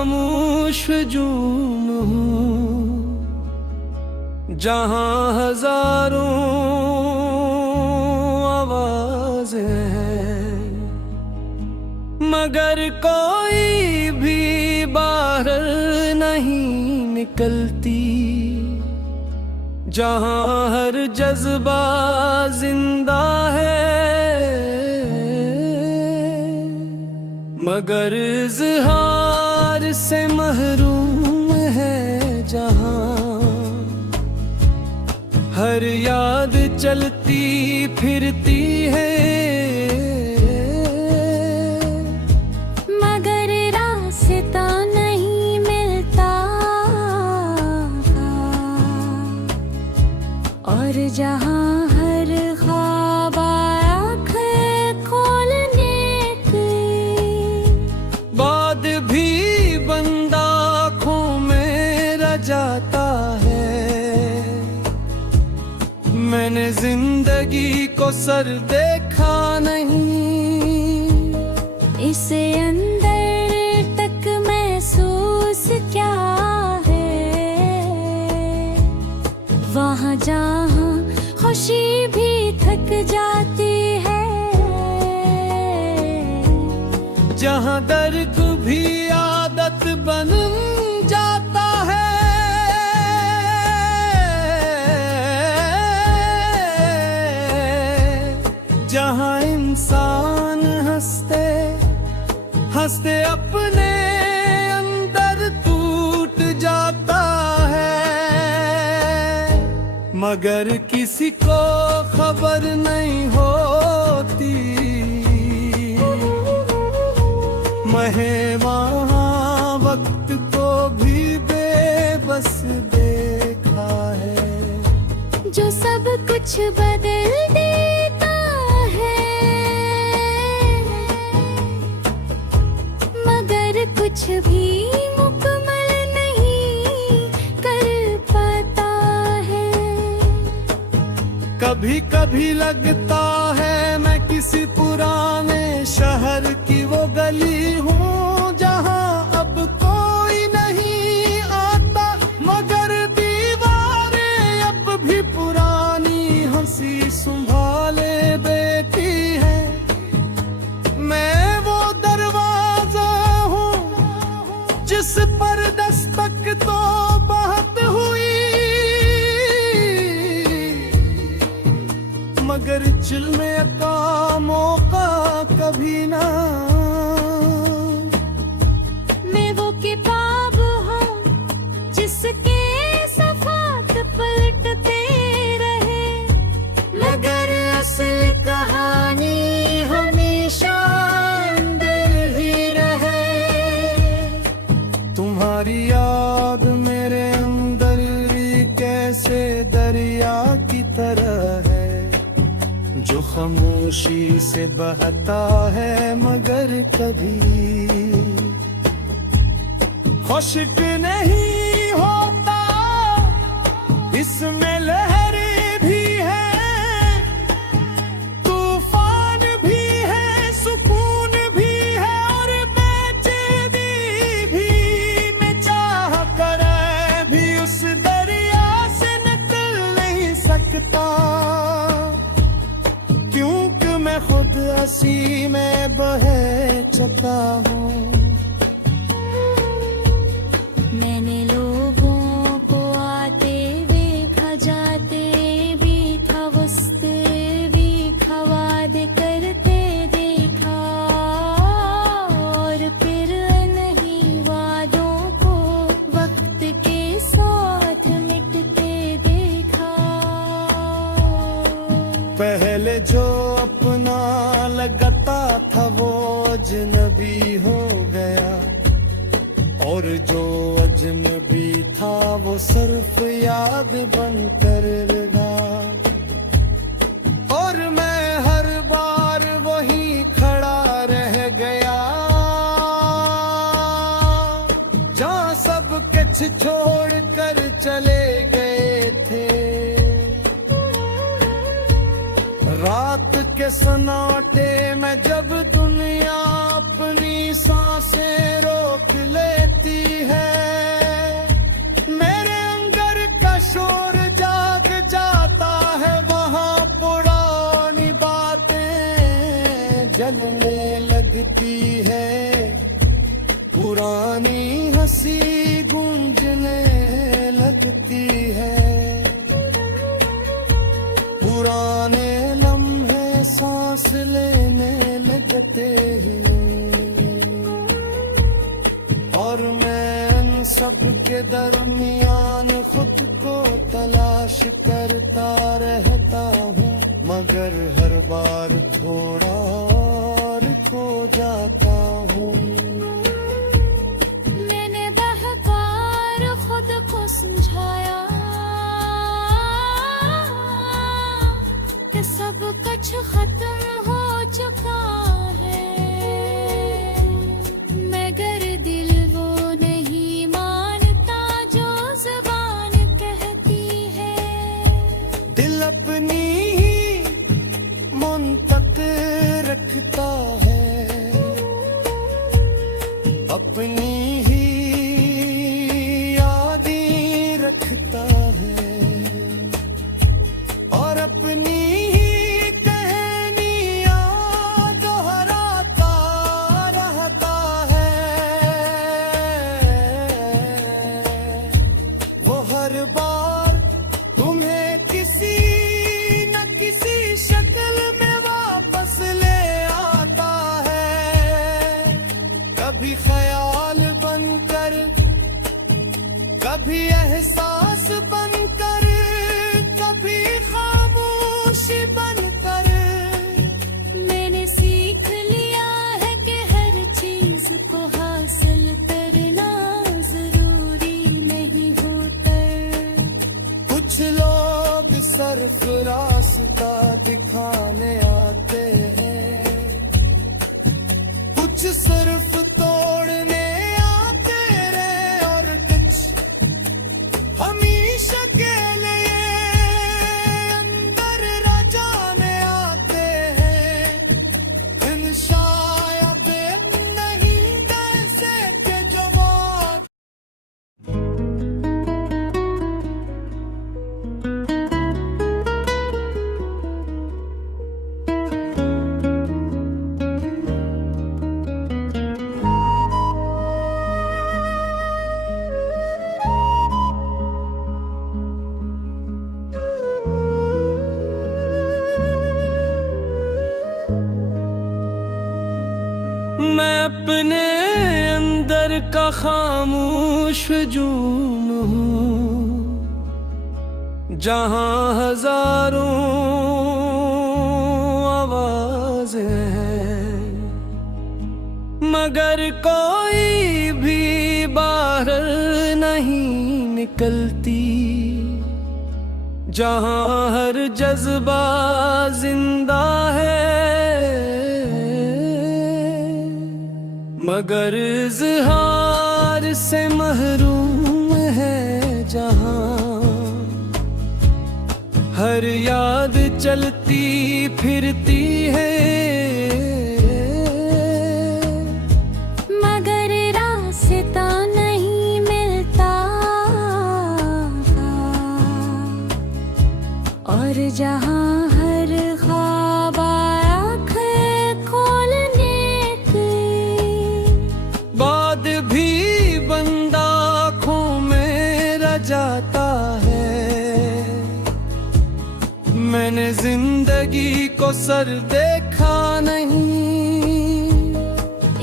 खामोश हजूम हूँ, जहाँ हजारों आवाजें हैं, मगर कोई भी बाहर नहीं निकलती। जहाँ हर जज्बा जिंदा है, मगर इज़हार से महरूम है। जहाँ हर याद चलती फिरती है, मगर रास्ता नहीं मिलता। और जहाँ हर ख्वाब आँखें खोलने की बाद भी बंदा आँखों में रह जाता है। मैंने जिंदगी को सर देखा नहीं, इसे अंदर तक महसूस क्या है। वहाँ जहाँ खुशी भी थक जाती है, जहाँ दर्द भी आदत बन जाता है। जहाँ इंसान हंसते हंसते अपने अंदर टूट जाता है, मगर किसी को खबर नहीं होती। मैं वहाँ वक्त को भी बेबस देखा है, जो सब कुछ बदल देता है, मगर कुछ भी मुकम्मल नहीं कर पाता है। कभी कभी लगता है मैं किसी पुराने शहर की वो गली हूँ, जहाँ अब कोई नहीं आता, मगर दीवारें अब भी पुरानी हंसी संभाले बैठी है। मैं वो दरवाजा हूँ जिस पर दस्तक तो बहुत हुई, मगर चिल्मे का मौका कभी ना। मैं वो किताब हूँ जिसके सफ़ात पलटते रहे, मगर असल कहानी हमेशा अंदर ही रहे। तुम्हारी याद मेरे अंदर कैसे दरिया की तरह है, जो खामोशी से बहता है मगर कभी खुश्क नहीं होता। इसमें लहरें भी है, तूफान भी है, सुकून भी है और बेचैनी भी। मैं चाह कर भी उस दरिया से निकल नहीं सकता, क्योंकि मैं खुद हंसी में बह चुका हूँ। मैंने लोगों को आते देखा, जाते भी था, वस्ते भी खवाद करते देखा, और फिर नहीं वादों को वक्त के साथ मिटते देखा। पहले जो अपना लगता था वो अजनबी हो गया, और जो अजनबी था वो सिर्फ याद बनकर रहा। और मैं हर बार वहीं खड़ा रह गया, जहाँ सब कुछ छोड़ कर चले गए थे। रात के सन्नाटे में जब दुनिया अपनी सांसें रोक लेती, लगती है, पुरानी हंसी गूंजने लगती है, पुराने लम्हे सांस लेने लगते हैं। और मैं इन सब के दरमियान खुद को तलाश करता रहता हूँ, मगर हर बार थोड़ा और खो जाता हूँ। मैंने वह बार खुद को समझाया कि सब कुछ खत्म हो चुका है, मगर दिल वो नहीं मानता जो ज़ुबान कहती है। दिल अपनी ही मुंतक रखता है, अपनी ही यादें रखता है, और अपनी ही कहानियां दोहराता रहता है। वो हर बार तुम्हें किसी न किसी शक्ल में वापस ले आता है, कभी ख्याल बनकर, कभी एहसास बनकर, कभी खामोशी बनकर। मैंने सीख लिया है कि हर चीज को हासिल करना जरूरी नहीं होता। कुछ लोग सिर्फ रास्ता दिखाने आते हैं, कुछ सिर्फ तोड़ने आते रहे, और कुछ हमेशा के लिए अंदर रह जाने आते हैं। इन शायद नहीं जैसे के जवान। मैं अपने अंदर का खामोश हजूम हूँ, जहाँ हजारों आवाजें हैं, मगर कोई भी बाहर नहीं निकलती, जहाँ हर जज्बा जिंदा है, मगर इज़हार से महरूम है जहाँ। हर याद चलती फिरती है, मगर रास्ता नहीं मिलता, और जहाँ हर ख्वाब आँखें खोलने की बाद भी बंदा आँखों में रह जाता है। मैंने जिंदगी को सर देखा नहीं,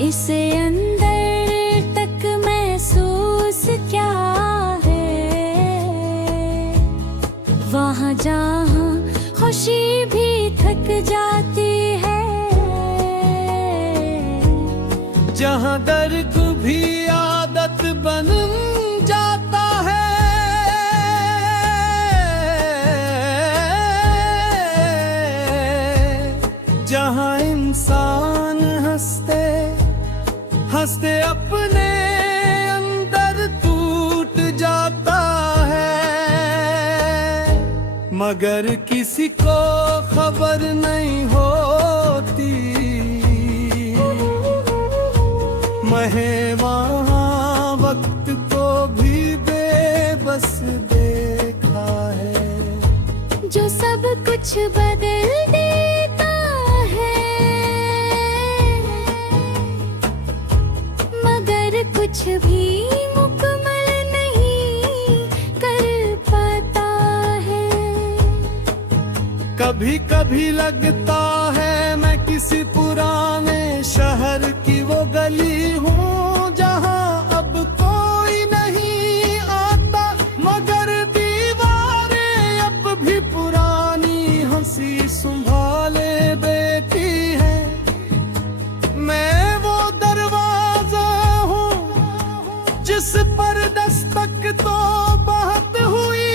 इसे अंदर तक महसूस क्या है, वहाँ जहाँ खुशी भी थक जाती है, जहाँ दर्द भी आदत बन जाता है, जहाँ इंसान हंसते हंसते अपने अंदर टूट जाता है, मगर किसी को खबर नहीं होती। मैं वहाँ वक्त को भी बेबस देखा है, जो सब कुछ बदल देता है, भी मुकम्मल नहीं कर पाता है। कभी कभी लगता है मैं किसी पुराने शहर की वो गली हूँ जहाँ अब कोई नहीं आता, मगर दीवारें अब भी पुरानी हंसी संभाले बैठी है। मैं वो दरवाजा हूँ जिस पर दस्तक तो बहुत हुई,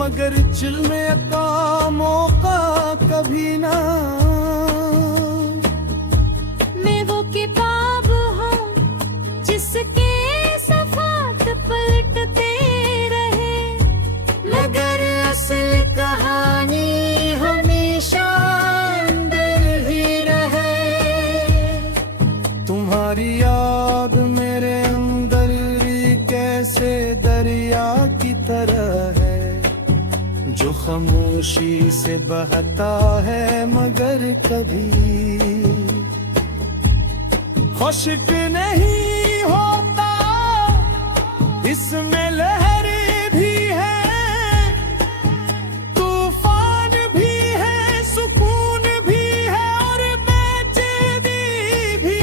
मगर चिल्मे का मौका कभी ना। मैं वो किताब हूँ जिसके सफ़ात पलटते रहे, मगर असल कहानी हमेशा अंदर ही रहे। तुम्हारी याद मेरे अंदर कैसे दरिया की तरह है, जो खामोशी से बहता है मगर कभी खुश्क नहीं होता। इसमें लहर भी है, तूफान भी है, सुकून भी है और बेचैनी भी।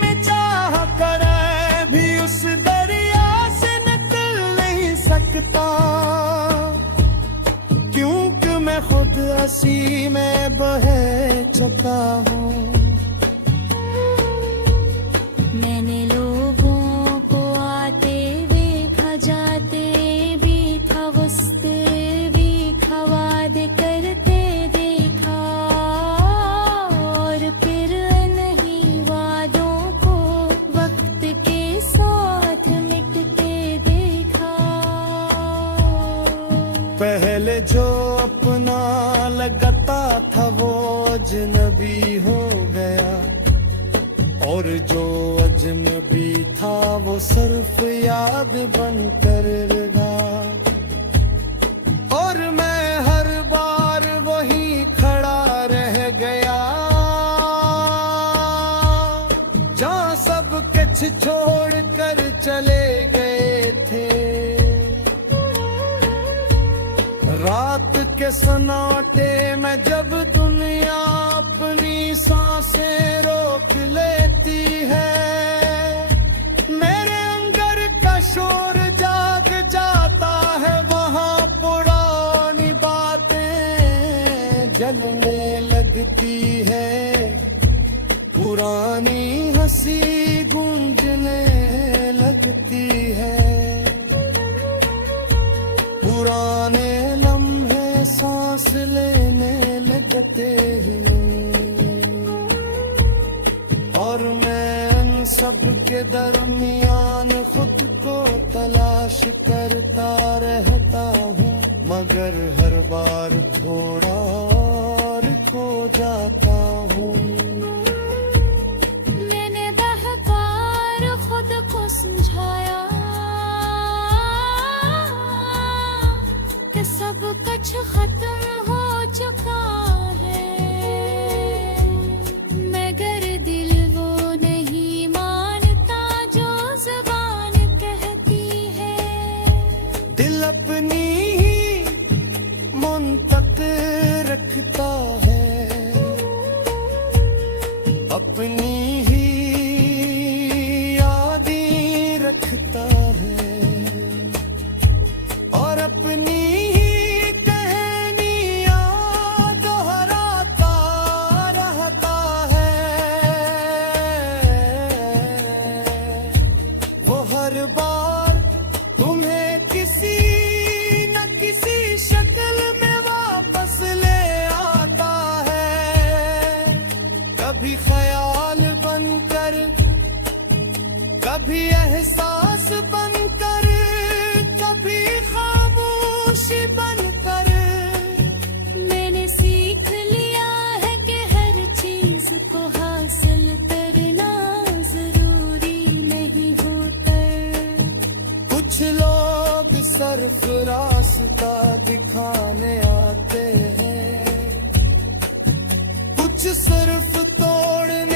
मैं चाह कर भी उस दरिया से निकल नहीं सकता, क्योंकि मैं खुद हंसी में बह चुका हूँ। मैंने लोगों को आते देखा, जाते भी था, वस्ते भी खवाद करते देखा, और फिर नहीं वादों को वक्त के साथ मिटते देखा। पहले जो अपना लगता था वो अजनबी हो गया, और जो अजनबी था वो सिर्फ याद बनकर रहा। और मैं हर बार वहीं खड़ा रह गया जहाँ सब कुछ छोड़ कर चले गए थे। रात के सन्नाटे में जब दुनिया अपनी सांसें रोक लेती है, मेरे अंदर का शोर जाग जाता है। वहाँ पुरानी बातें जलने लगती है, पुरानी हंसी गूंजने लगती है, पुराने लम्हे सांस लेने लगते हैं। और मैं इन सब के दरमियान खुद को तलाश करता रहता हूँ, मगर हर बार थोड़ा और खो जाता हूँ। मैंने बार खुद को समझाया कि सब कुछ खत्म हो चुका है, मगर दिल वो नहीं मानता जो ज़बान कहती है। दिल अपनी ही मुंतक रखता है, अपनी ही यादें रखता है, और अपनी ही कहानियां दोहराता रहता है। वो हर बार तुम्हें किसी न किसी शक्ल में वापस ले आता है, कभी ख्याल बनकर, कभी एहसास बनकर, कभी खामोशी बनकर। मैंने सीख लिया है कि हर चीज को हासिल करना जरूरी नहीं होता। कुछ लोग सिर्फ रास्ता दिखाने आते हैं, कुछ सिर्फ तोड़ने